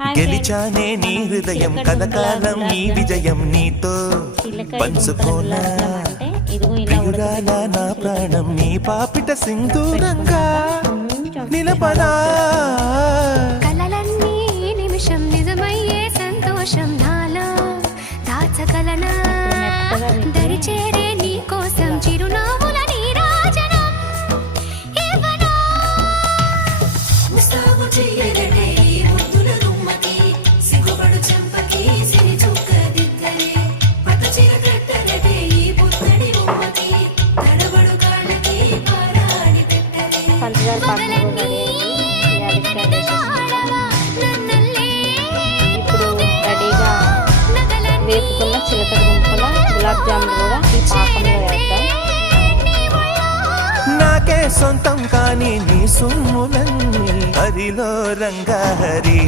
గెలిచానే నీ హృదయం కలకాలం ఈ విజయం నీతో. ప్రియురాల నా ప్రాణం నీ పాపిట సింధూరంగా నిలబడా. కలలన్నీ ఈ నిమిషం నిజమయ్యే సంతోషం నాలో. దాచగలనా? దరి చేరే నీ కోసం చిరునవ్వుల నీరాజనం ఇవ్వనా పంచదార ఇప్పుడు రెడీగా వేపుకున్న చిలకడ గుంపల గులాబ్ జామున్ కూడా ఈ పాకంలో వేద్దాం నాకే సొంతం కానీ నీ సొమ్ములన్నీ హరిలో రంగా హరి